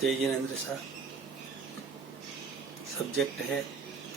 जय जिनेन्द्र साहब। सब्जेक्ट है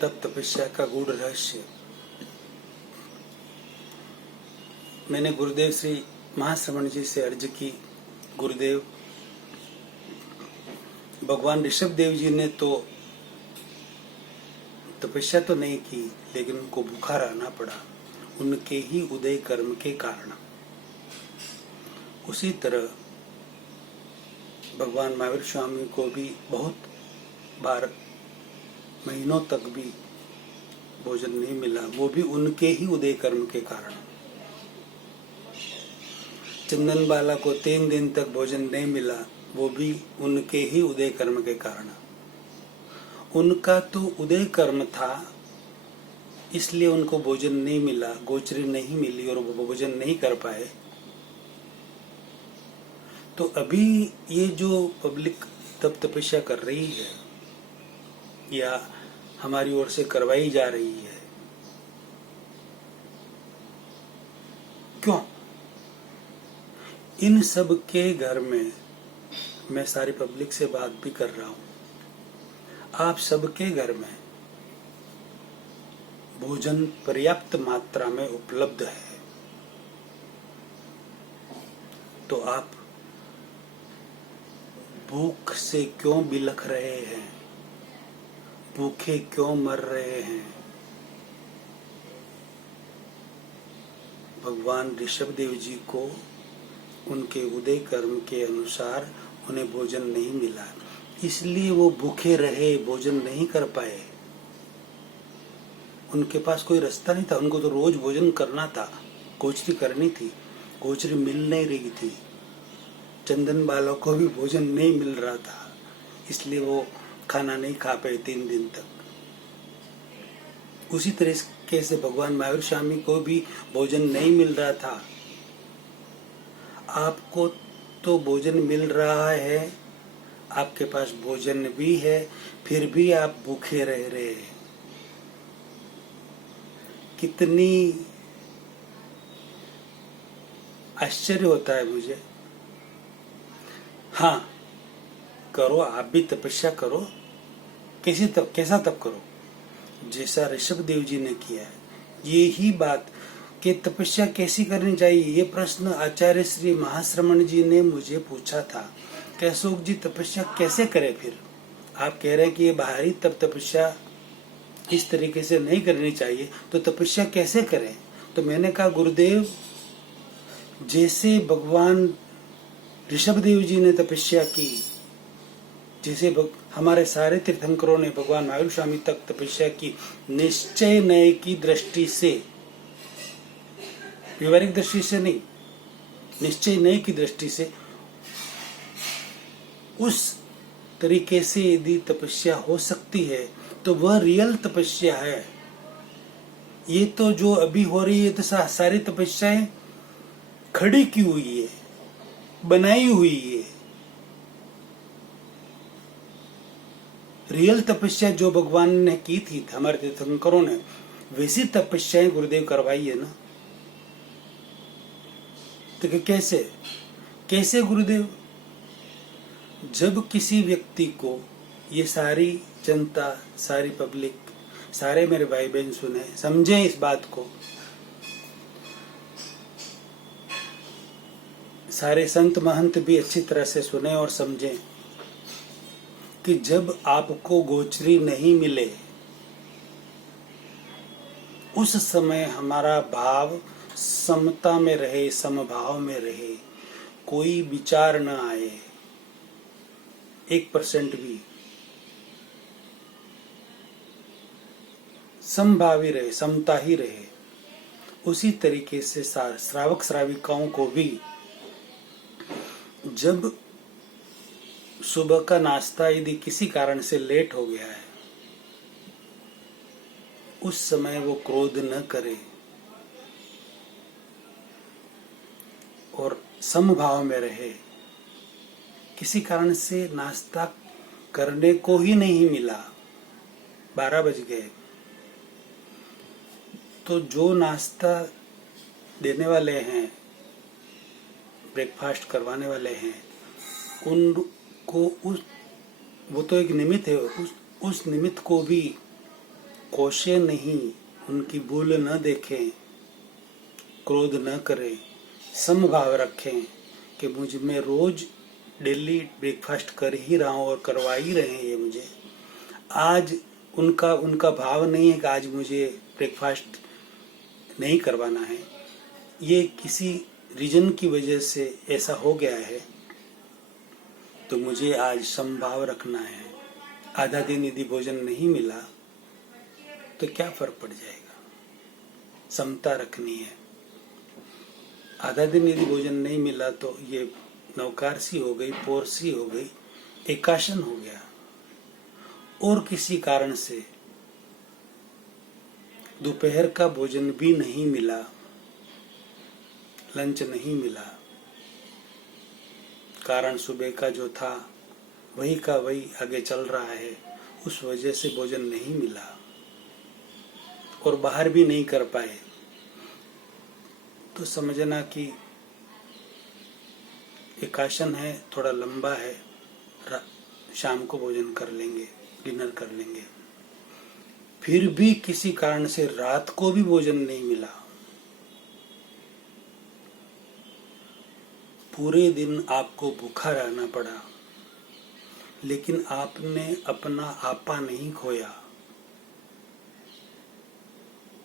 तप तपस्या का गूढ़ रहस्य। मैंने गुरुदेव श्री महाश्रवण जी से अर्ज की, गुरुदेव, भगवान ऋषभ देव जी ने तो तपस्या तो नहीं की, लेकिन उनको भूखा रहना पड़ा उनके ही उदय कर्म के कारण। उसी तरह भगवान महावीर स्वामी को भी बहुत बार महीनों तक भी भोजन नहीं मिला, वो भी उनके ही उदय कर्म के कारण। चंदन बाला को 3 दिन तक भोजन नहीं मिला, वो भी उनके ही उदय कर्म के कारण। उनका तो उदय कर्म था, इसलिए उनको भोजन नहीं मिला, गोचरी नहीं मिली और वो भोजन नहीं कर पाए। तो अभी ये जो पब्लिक तप तपस्या कर रही है या हमारी ओर से करवाई जा रही है, क्यों? इन सब के घर में मैं सारी पब्लिक से बात भी कर रहा हूं। आप सबके घर में भोजन पर्याप्त मात्रा में उपलब्ध है, तो आप भूख से क्यों बिलख रहे हैं? भूखे क्यों मर रहे हैं? भगवान ऋषभ देव जी को उनके उदय कर्म के अनुसार उन्हें भोजन नहीं मिला, इसलिए वो भूखे रहे, भोजन नहीं कर पाए। उनके पास कोई रास्ता नहीं था, उनको तो रोज भोजन करना था, गोचरी करनी थी, गोचरी मिल नहीं रही थी। चंदन बाला को भी भोजन नहीं मिल रहा था, इसलिए वो खाना नहीं खा पाए 3 दिन तक। उसी तरीके से भगवान महावीर स्वामी को भी भोजन नहीं मिल रहा था। आपको तो भोजन मिल रहा है, आपके पास भोजन भी है, फिर भी आप भूखे रह रहे हैं। कितनी आश्चर्य होता है मुझे। हाँ, करो, आप भी तपस्या करो। कैसा तप करो? जैसा ऋषभ देव जी ने किया है। ये ही बात कि तपस्या कैसी करनी चाहिए, ये प्रश्न आचार्य श्री महाश्रवण जी ने मुझे पूछा था कि अशोक जी तपस्या कैसे करें? फिर आप कह रहे हैं कि ये बाहरी तपस्या इस तरीके से नहीं करनी चाहिए, तो तपस्या कैसे करें? तो मैंने कहा, गुरुदेव, जैसे भगवान ऋषभ देव जी ने तपस्या की, जैसे हमारे सारे तीर्थंकरों ने भगवान महावीर स्वामी तक तपस्या की, निश्चय नय की दृष्टि से, व्यवहारिक दृष्टि से नहीं, निश्चय नय की दृष्टि से, उस तरीके से यदि तपस्या हो सकती है तो वह रियल तपस्या है। ये तो जो अभी हो रही है, तो सारी तपस्याएं खड़ी की हुई है, बनाई हुई है। रियल तपस्या जो भगवान ने की थी, हमारे तीर्थंकरों ने, वैसी तपस्याएं गुरुदेव करवाई है ना। तो कैसे गुरुदेव? जब किसी व्यक्ति को, ये सारी जनता, सारी पब्लिक, सारे मेरे भाई बहन सुने, समझे इस बात को, सारे संत महंत भी अच्छी तरह से सुने और समझें कि जब आपको गोचरी नहीं मिले, उस समय हमारा भाव समता में रहे, समभाव में रहे, कोई विचार न आए, 1% भी, समभावी रहे, समता ही रहे। उसी तरीके से श्रावक श्राविकाओं को भी जब सुबह का नाश्ता यदि किसी कारण से लेट हो गया है, उस समय वो क्रोध न करे और समभाव में रहे। किसी कारण से नाश्ता करने को ही नहीं मिला, 12 बज गए, तो जो नाश्ता देने वाले हैं, ब्रेकफास्ट करवाने वाले हैं, उनको वो तो एक निमित्त है, उस निमित्त को भी कोशे नहीं, उनकी भूल न देखें, क्रोध न करें, समभाव रखें कि मुझ में रोज डेली ब्रेकफास्ट कर ही रहा हूँ और करवा ही रहे हैं ये मुझे। आज उनका भाव नहीं है कि आज मुझे ब्रेकफास्ट नहीं करवाना है, ये किसी रीजन की वजह से ऐसा हो गया है, तो मुझे आज समभाव रखना है। आधा दिन यदि भोजन नहीं मिला तो क्या फर्क पड़ जाएगा, समता रखनी है। आधा दिन यदि भोजन नहीं मिला तो ये नवकारसी हो गई, पोरसी हो गई, एकाशन हो गया। और किसी कारण से दोपहर का भोजन भी नहीं मिला, लंच नहीं मिला, कारण सुबह का जो था वही का वही आगे चल रहा है, उस वजह से भोजन नहीं मिला और बाहर भी नहीं कर पाए, तो समझना कि एकाशन है, थोड़ा लंबा है, शाम को भोजन कर लेंगे, डिनर कर लेंगे। फिर भी किसी कारण से रात को भी भोजन नहीं मिला, पूरे दिन आपको भूखा रहना पड़ा, लेकिन आपने अपना आपा नहीं खोया।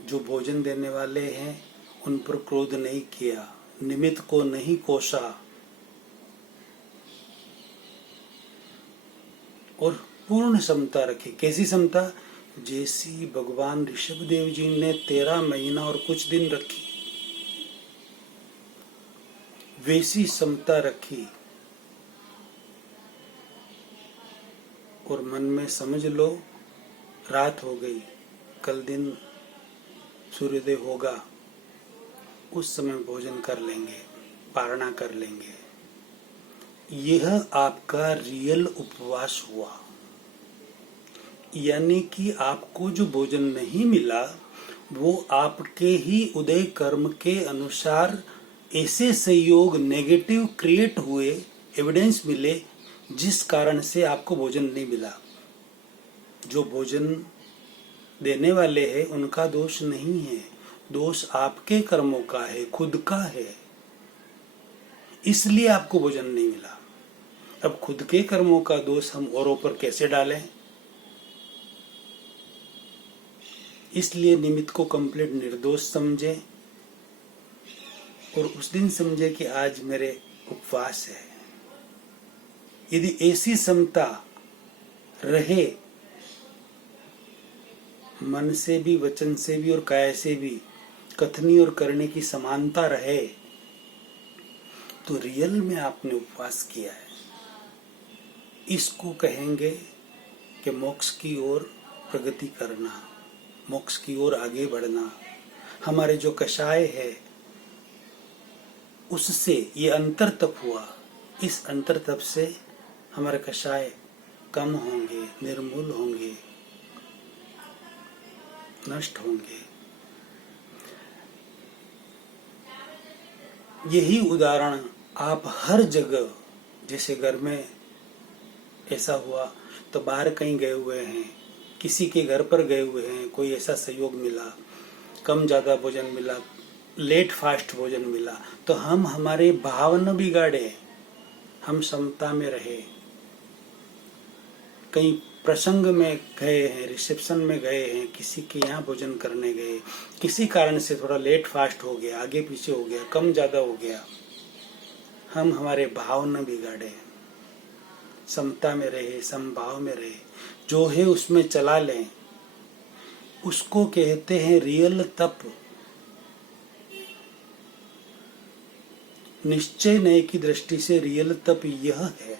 जो भोजन देने वाले हैं उन पर क्रोध नहीं किया, निमित्त को नहीं कोसा और पूर्ण समता रखी। कैसी समता? जैसी भगवान ऋषभदेव जी ने 13 महीना और कुछ दिन रखी, वैसी समता रखी। और मन में समझ लो रात हो गई, कल दिन सूर्योदय होगा, उस समय भोजन कर लेंगे, पारणा कर लेंगे। यह आपका रियल उपवास हुआ। यानी कि आपको जो भोजन नहीं मिला वो आपके ही उदय कर्म के अनुसार ऐसे संयोग नेगेटिव क्रिएट हुए, एविडेंस मिले, जिस कारण से आपको भोजन नहीं मिला। जो भोजन देने वाले हैं उनका दोष नहीं है, दोष आपके कर्मों का है, खुद का है, इसलिए आपको भोजन नहीं मिला। अब खुद के कर्मों का दोष हम औरों पर कैसे डालें? इसलिए निमित्त को कंप्लीट निर्दोष समझे और उस दिन समझे कि आज मेरे उपवास है। यदि ऐसी समता रहे, मन से भी, वचन से भी और काया से भी, कथनी और करने की समानता रहे, तो रियल में आपने उपवास किया है। इसको कहेंगे कि मोक्ष की ओर प्रगति करना, मोक्ष की ओर आगे बढ़ना। हमारे जो कषाय है उससे ये अंतर तप हुआ, इस अंतर तप से हमारे कषाय कम होंगे, निर्मूल होंगे, नष्ट होंगे। यही उदाहरण आप हर जगह, जैसे घर में ऐसा हुआ तो बाहर कहीं गए हुए हैं, किसी के घर पर गए हुए हैं, कोई ऐसा सहयोग मिला, कम ज्यादा भोजन मिला, लेट फास्ट भोजन मिला, तो हम हमारे भाव न बिगाड़े, हम समता में रहे। कहीं प्रसंग में गए हैं, रिसेप्शन में गए हैं, किसी के यहाँ भोजन करने गए, किसी कारण से थोड़ा लेट फास्ट हो गया, आगे पीछे हो गया, कम ज्यादा हो गया, हम हमारे भाव न बिगाड़े, समता में रहे, समभाव में रहे, जो है उसमें चला लें। उसको कहते हैं रियल तप। निश्चय नए की दृष्टि से रियल तप यह है।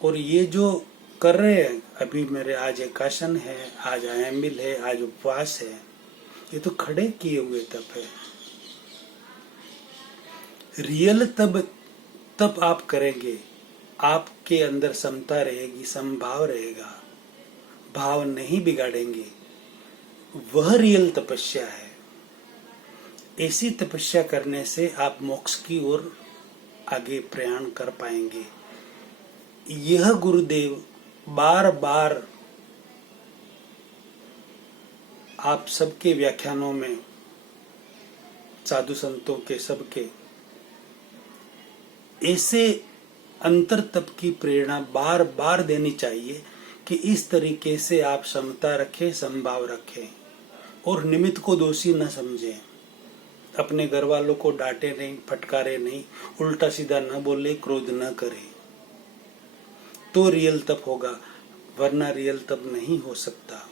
और ये जो कर रहे हैं, अभी मेरे आज एकाशन है, आज आयमिल है, आज उपवास है, ये तो खड़े किए हुए तप है। रियल तप आप करेंगे, आपके अंदर समता रहेगी, समभाव रहेगा, भाव नहीं बिगाड़ेंगे, वह रियल तपस्या है। ऐसी तपस्या करने से आप मोक्ष की ओर आगे प्रयाण कर पाएंगे। यह गुरुदेव बार बार आप सबके व्याख्यानों में, साधु संतों के सबके, ऐसे अंतर तप की प्रेरणा बार बार देनी चाहिए कि इस तरीके से आप समता रखें, समभाव रखें और निमित्त को दोषी न समझें। अपने घर वालों को डांटे नहीं, फटकारे नहीं, उल्टा सीधा न बोले, क्रोध न करें, तो रियल तप होगा, वरना रियल तप नहीं हो सकता।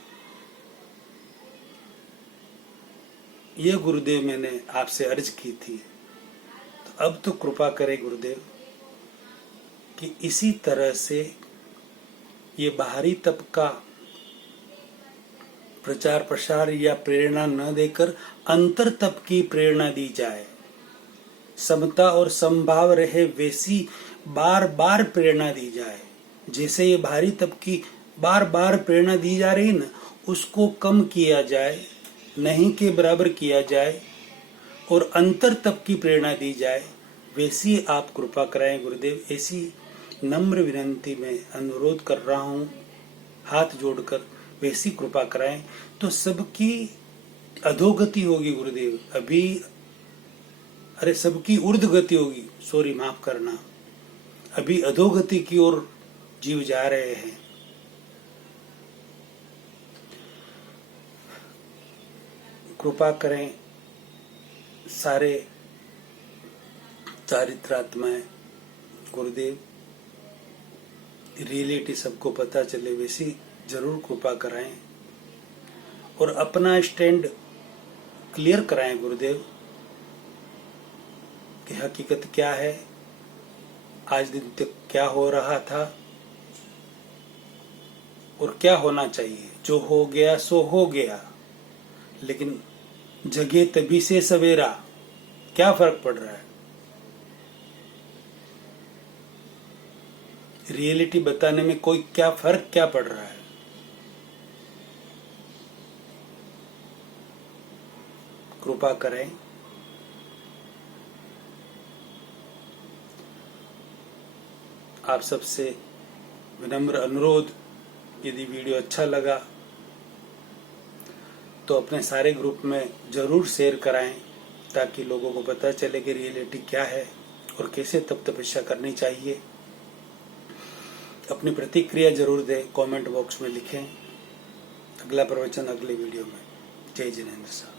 यह गुरुदेव मैंने आपसे अर्ज की थी, तो अब तो कृपा करें गुरुदेव कि इसी तरह से ये बाहरी तप का प्रचार प्रसार या प्रेरणा न देकर अंतर तप की प्रेरणा दी जाए। समता और समभाव रहे वैसी बार बार प्रेरणा दी जाए। जैसे ये बाहरी तप की बार बार प्रेरणा दी जा रही ना, उसको कम किया जाए, नहीं के बराबर किया जाए और अंतर तप की प्रेरणा दी जाए। वैसी आप कृपा कराएं गुरुदेव, ऐसी नम्र विनंती में अनुरोध कर रहा हूँ हाथ जोड़कर। वैसी कृपा कराएं तो सबकी अधोगति होगी गुरुदेव। सबकी ऊर्ध्व गति होगी, सॉरी माफ करना, अभी अधोगति की ओर जीव जा रहे हैं। कृपा करें सारे चारित्रात्माएं गुरुदेव, रियलिटी सबको पता चले वैसी जरूर कृपा कराएं और अपना स्टैंड क्लियर कराएं गुरुदेव कि हकीकत क्या है, आज दिन तक क्या हो रहा था और क्या होना चाहिए। जो हो गया सो हो गया, लेकिन जगे तभी से सवेरा, क्या फर्क पड़ रहा है। रियलिटी बताने में कोई क्या फर्क क्या पड़ रहा है। कृपा करें आप सबसे विनम्र अनुरोध, यदि वीडियो अच्छा लगा तो अपने सारे ग्रुप में जरूर शेयर कराएं ताकि लोगों को पता चले कि रियलिटी क्या है और कैसे तप तपस्या करनी चाहिए। अपनी प्रतिक्रिया जरूर दें, कमेंट बॉक्स में लिखें। अगला प्रवचन अगले वीडियो में। जय जिनेंद्र साहब।